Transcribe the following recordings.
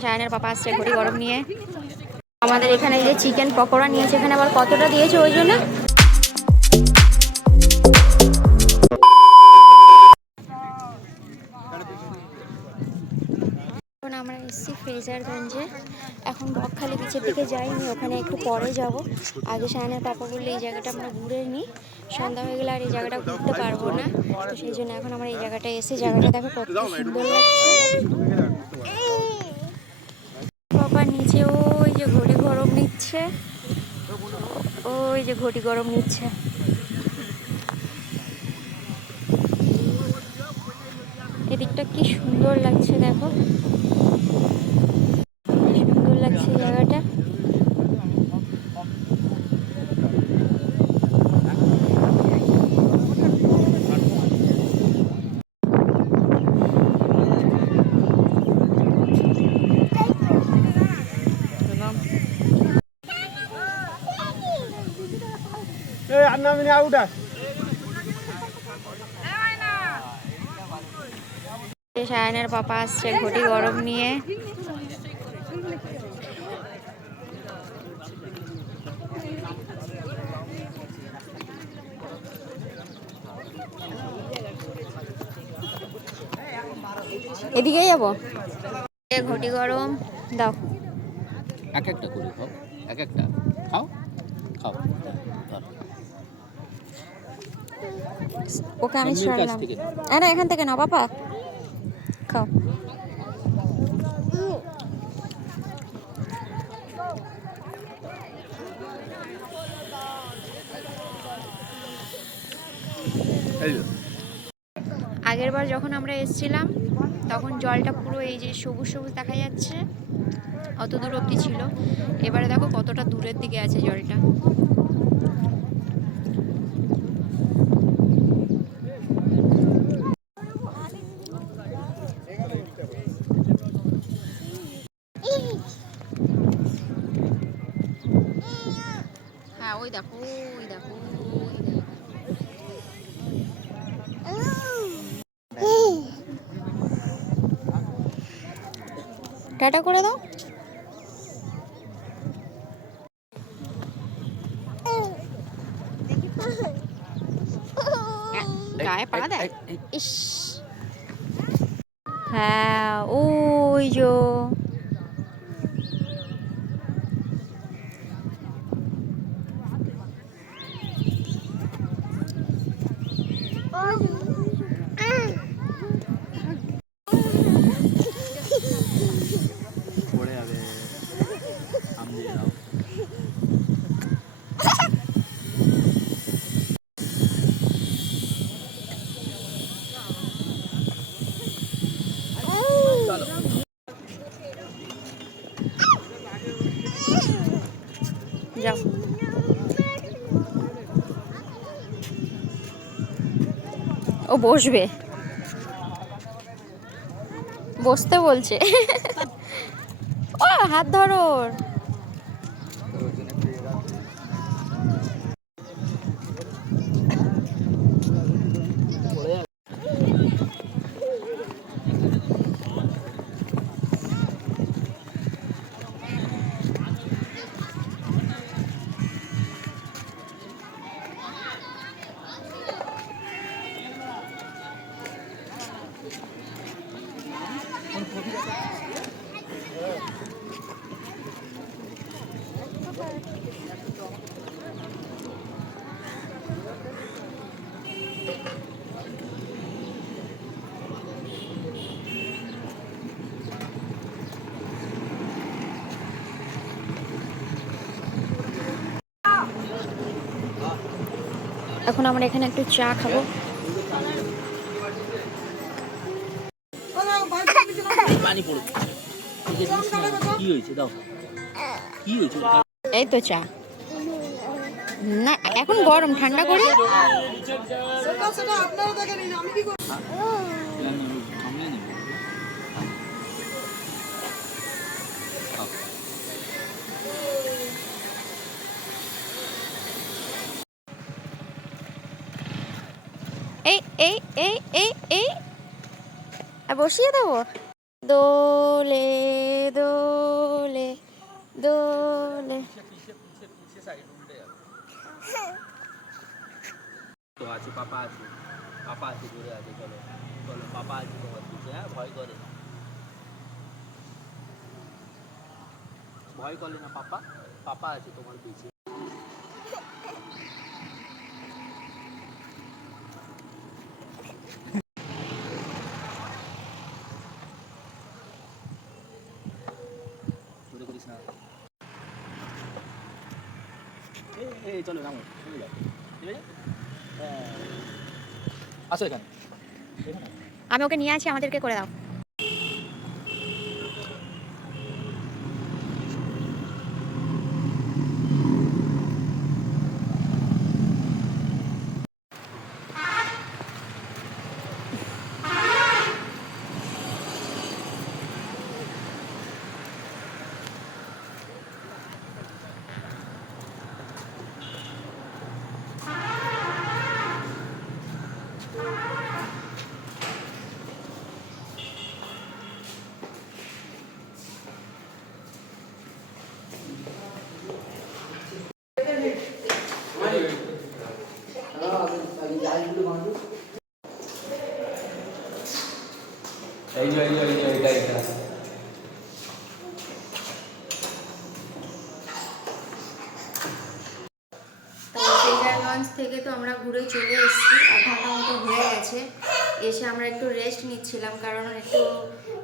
সায়নের পাপা আসছে ঘড়ি গরম নিয়ে। আমাদের এখানে যে চিকেন পকোড়া নিয়েছে, এখানে আবার কতটা দিয়েছে ওই জন্য। এখন আমরা এসেছি ফ্রেজারগঞ্জে। এখন বকখালি বিচের দিকে যাইনি, ওখানে একটু পরে যাব। আগে সায়নের পাপা বললে এই জায়গাটা আমরা ঘুরে নিই, সন্ধ্যা হয়ে গেলে আর এই জায়গাটা ঘুরতে পারবো না। তো সেই জন্য এখন আমরা এই জায়গাটায় এসে, জায়গাটা দেখো কত সুন্দর লাগছে। পাপা নিচে ওই যে ঘড়ি গরম নিচ্ছে, ওই যে ঘটি গরম নিচ্ছে। এদিকটা কি সুন্দর লাগছে দেখো, সুন্দর লাগছে জায়গাটা। সায়নের পাপা আসছে ঘটি গরম নিয়ে। এদিকেই যাবো, ঘটি গরম দাও। এক একটা করে খাও, এক একটা খাও খাও। ওকে আমি ছাড়লাম, আরে এখান থেকে না পাপা খাও। আগের বার যখন আমরা এসেছিলাম তখন জলটা পুরো এই যে সবুজ সবুজ দেখা যাচ্ছে, অত দূর অব্দি ছিল। এবারে দেখো কতটা দূরের দিকে আছে জলটা। হ্যাঁ ওই দেখো, ওই দেখো, ওই দেখো। টাটা করে দাও। গায়ে পা দেয়, ইস। হ্যাঁ ওই যে যাও। ও বসবে, বসতে বলছে। ও হাত ধরো। এখন আমরা এখানে একটু চা খাবো। এই তো চা, না এখন গরম, ঠান্ডা করে। এই এই এই এই এই বসিয়ে দেবো। দোলে দোলে দোলে। তো আছে পাপা আছে, পাপা আছে, জোরে আছে, চলো চলো, পাপা আছে তোমার পিছে। হ্যাঁ, ভয় করে না, ভয় করে না পাপা, পাপা আছে তোমার পিছে। জোরে করিস না। এই চলো নামো, চলে যাও, চলে যাও। হ্যাঁ, আসো এখানে, এখানে। আমি ওকে নিয়ে আছি, আমাদেরকে করে দাও। এই যে এটা তো ফ্রেজারগঞ্জ থেকে তো আমরা ঘুরে চলে এসেছি, 1 ঘন্টা মতো হয়ে গেছে। এসে আমরা একটু রেস্ট নিচ্ছিলাম, কারণ একটু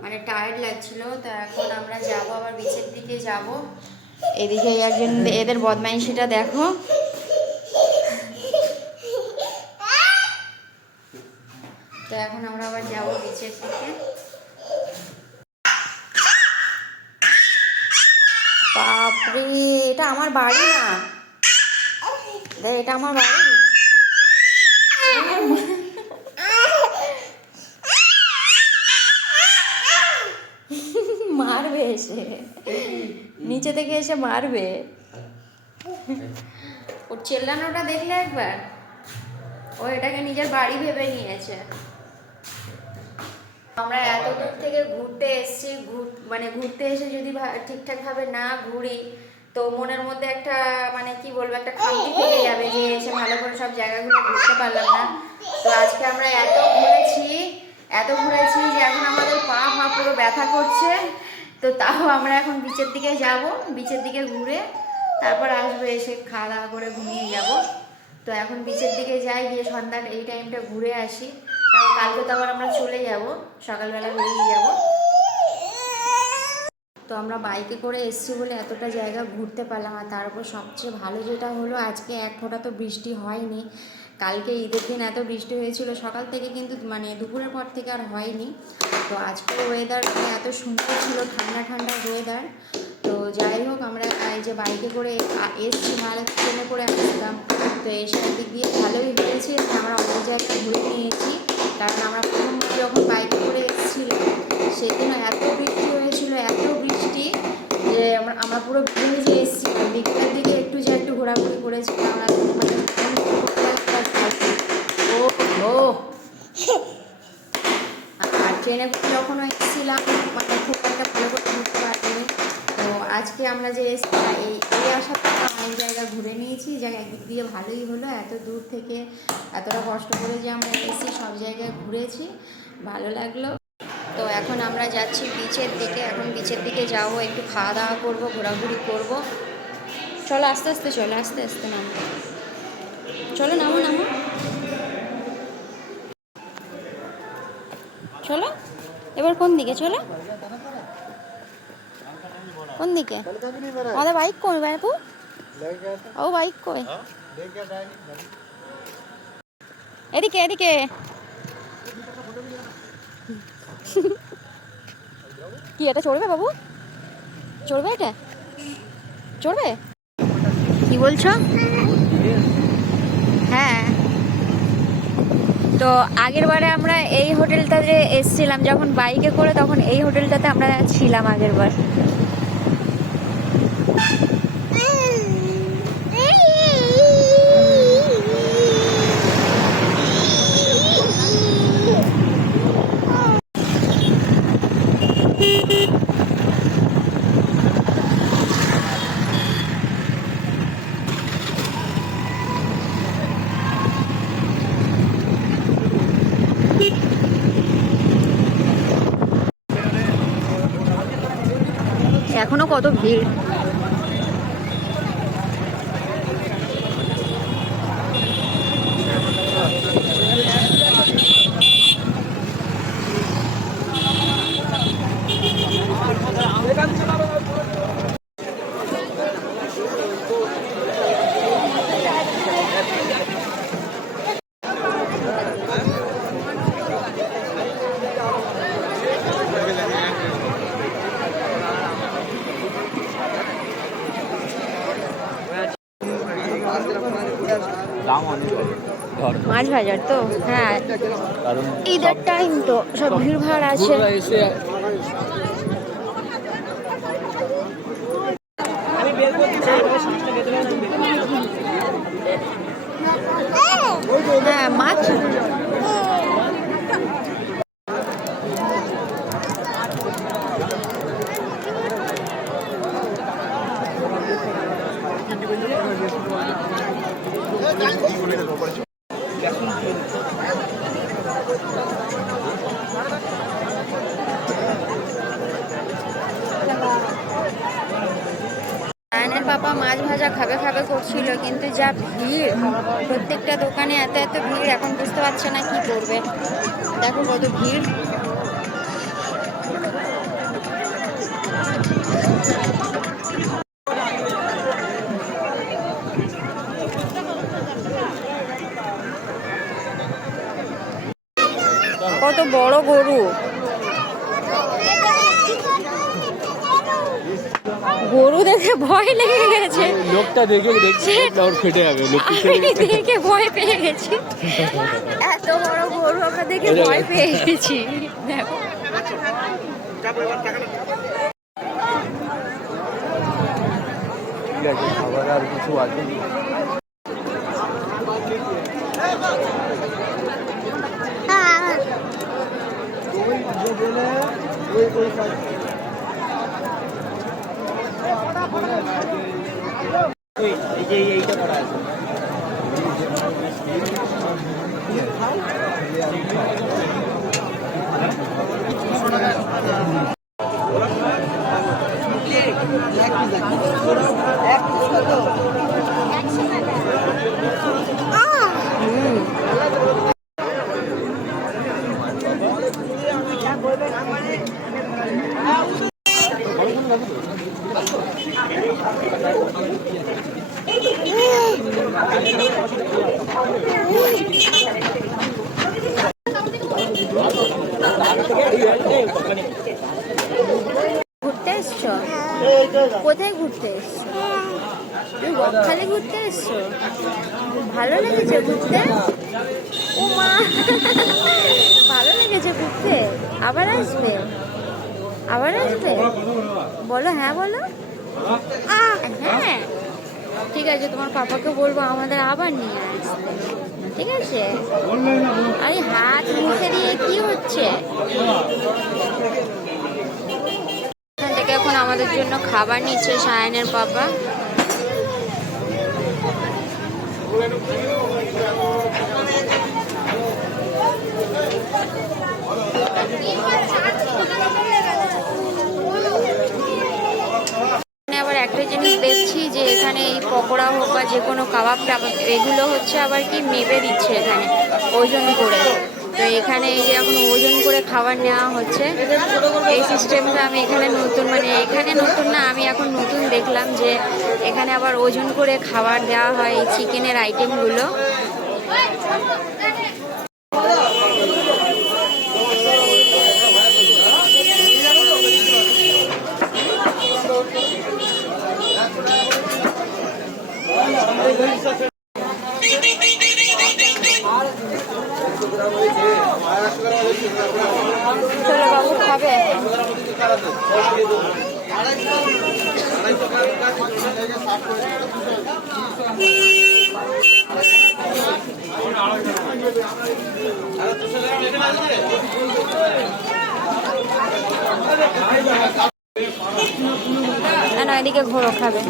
মানে টায়ার্ড লাগছিল। তো এখন আমরা যাব আবার বিচের দিকে যাব। এদিকে একজন, এদের বদমাইশিটা দেখো। তো এখন আমরা আবার যাব বিচের দিকে। বাপরে, এটা আমার বাড়ি না, এটা আমার বাড়ি। মারবে এসে, নিচে থেকে এসে মারবে। ওর চেল্লানোটা দেখলে একবার, ও এটাকে নিজের বাড়ি ভেবে নিয়েছে। আমরা এত দূর থেকে ঘুরতে এসেছি, মানে ঘুরতে এসে যদি ঠিকঠাকভাবে না ঘুরি তো মনের মধ্যে একটা মানে কি বলবো, একটা খামতি থেকে যাবে যে এসে ভালো করে সব জায়গাগুলো ঘুরতে পারলাম না। তো আজকে আমরা এত ঘুরেছি যে এখন আমাদের পা পুরো ব্যথা করছে। তো তাও আমরা এখন বিচের দিকে যাব, বিচের দিকে ঘুরে তারপর আসবো, এসে খাওয়া দাওয়া করে ঘুমিয়ে যাব। তো এখন বিচের দিকে যাই, গিয়ে সন্ধ্যার এই টাইমটা ঘুরে আসি, কারণ কালকে তো আবার আমরা চলে যাব, সকালবেলা বেরিয়ে যাব। তো আমরা বাইকে করে এসেছি বলে এতটা জায়গা ঘুরতে পারলাম। আর তার উপর সবচেয়ে ভালো যেটা হলো, আজকে 1 ফোঁটা তো বৃষ্টি হয়নি। কালকে ঈদের দিন এত বৃষ্টি হয়েছিল সকাল থেকে, কিন্তু মানে দুপুরের পর থেকে আর হয়নি। তো আজকে ওয়েদার এত সুন্দর ছিল, ঠান্ডা ঠান্ডা ওয়েদার। তো যাই হোক, আমরা এই যে বাইকে করে এসছি, নাহলে ট্রেনে করে আসতাম। তো এসব দিক দিয়ে ভালোই হয়েছে, আমরা অনেক জায়গায় ঘুরে নিয়েছি। কারণ আমরা প্রথম যখন বাইকে করে এসেছিলাম সেদিনও এত বৃষ্টি হয়েছিল, এত বৃষ্টি যে আমরা পুরো ভিজে এসেছিলাম। বিকেলের দিকে একটু ঘোরাঘুরি করেছিলাম আমরা, মানে ও আর ট্রেনে যখন এসেছিলাম মানে খুব একটা ভালো করে ঘুরতে পারিনি। তো আজকে আমরা যে এই আসার পর অনেক জায়গা ঘুরে নিয়েছি, জায়গা একদিক দিয়ে ভালোই হলো। এত দূর থেকে এতটা কষ্ট করে যে আমরা এসেছি, সব জায়গায় ঘুরেছি, ভালো লাগলো। তো এখন আমরা যাচ্ছি বিচের দিকে, এখন বিচের দিকে যাবো, একটু খাওয়া দাওয়া করবো, ঘোরাঘুরি করবো। চলো আস্তে আস্তে, চলো আস্তে আস্তে নামো, চলো নামো নামো, চলো। এবার কোন দিকে, চলো কোন দিকে? আমাদের বাইক কই বাপু? ও বাইক কই? এদিকে এদিকে। কি এটা চড়বে বাবু? চড়বে এটা? চড়বে? কি বলছো? হ্যাঁ, তো আগের বারে আমরা এই হোটেলটাতে এসেছিলাম যখন বাইকে করে, তখন এই হোটেলটাতে আমরা ছিলাম আগের বার। এখনো কত ভিড়। দাম অনেক ধর মাছ বাজার তো, হ্যাঁ কারণ ঈদের টাইম তো সব ভিড় ভাড় আছে। ঘুররা এসে হ্যাঁ মাছ আয়নের পাপা মাছ ভাজা খাবে খাবে করছিল, কিন্তু যা ভিড়, প্রত্যেকটা দোকানে এত এত ভিড়, এখন বুঝতে পারছে না কি করবে। দেখো কত ভিড়। কত বড় গরু, গরু দেখে ভয় লেগে গেছে। লোকটা দেখে দেখছে ওর ফেটে যাবে লোকটি দেখে ভয় পেয়ে গেছি, এত বড় গরু আমরা দেখে ভয় পেয়ে গেছি। দেখো ঠিক আছে, খাবার আর কিছু আছে এইটা করা আছে। ঘুরতে এসছো? কোথায় ঘুরতে এসছো? তুমি বকখালি ঘুরতে এসছো? ভালো লেগেছে ঘুরতে? ও মা, ভালো লেগেছে ঘুরতে? আবার আসবে? আবার আসবে? বলো হ্যাঁ, বলো হ্যাঁ। ঠিক আছে, তোমার পাপাকে বলবো আমাদের আবার নিয়ে আসতে, ঠিক আছে? আরে হাত মুখে দিয়ে কি হচ্ছে? এখান থেকে এখন আমাদের জন্য খাবার নিচ্ছে সায়নের পাপা। আবার একটা জিনিস দেখছি যে এখানে এই পকোড়া হোক বা যে কোনো কাবাব টাবাব এগুলো হচ্ছে আবার কি মেপে দিচ্ছে এখানে ওজন করে। তো এখানে এই যে এখন ওজন করে খাবার নেওয়া হচ্ছে, এই সিস্টেমটা আমি এখানে নতুন, মানে এখানে নতুন না, আমি এখন নতুন দেখলাম যে এখানে আবার ওজন করে খাবার দেওয়া হয় এই চিকেনের আইটেমগুলো। চলো বাবু খাবে? না এদিকে ঘোরো, খাবে।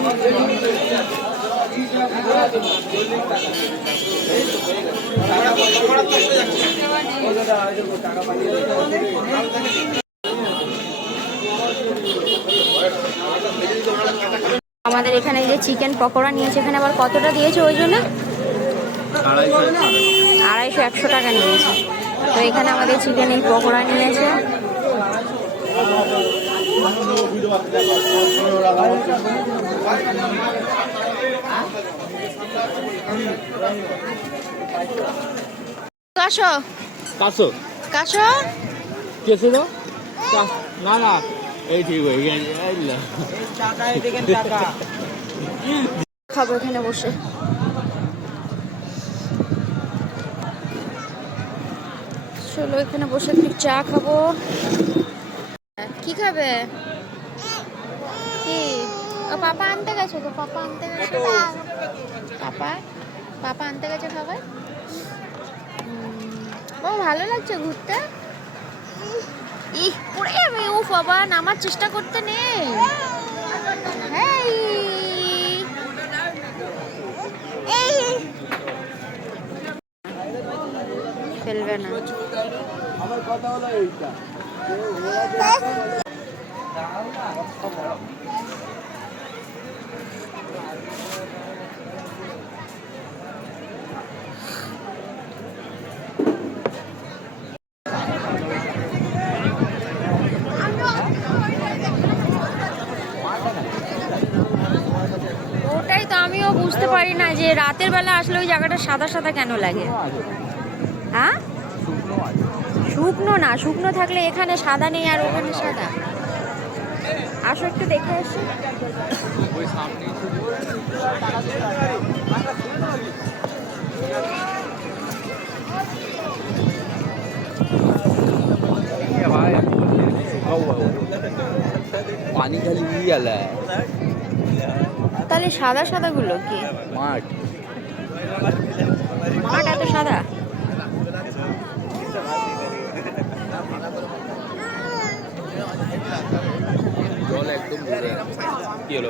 আমাদের এখানে যে চিকেন পকোড়া নিয়েছে, এখানে আবার কতটা দিয়েছে ওই জন্য? 250 টাকা নিয়েছে। তো এখানে আমাদের চিকেন এই পকোড়া নিয়েছে। কাশো কাশো কাশো কেসে দাও না না এই ঠিক হয়ে গেছে খাবো এখানে বসে। চলো এখানে বসে একটু চা খাবো। কি খাবে? কি? ও পাপা আনতে গেছে তো, পাপা আনতে গেছে। পাপা পাপা আনতে গেছে খাবার। ও ভালো লাগছে ঘুরতে। ইহ পড়ে যাবে। ও বাবা নামার চেষ্টা করতে নেই। হেই ফেলবে না। আমার কথা হলো এইটা ওটাই তো আমিও বুঝতে পারি না যে রাতের বেলা আসলে ওই জায়গাটা সাদা সাদা কেন লাগে। হ্যাঁ শুকনো না, শুকনো থাকলে এখানে সাদা নেই আর ওখানে সাদা। আসো একটু দেখে আসি। पानी खाली ये आला है তাহলে সাদা সাদা গুলো কি? माठ মাঠ এত সাদা? জল একদম কি হলো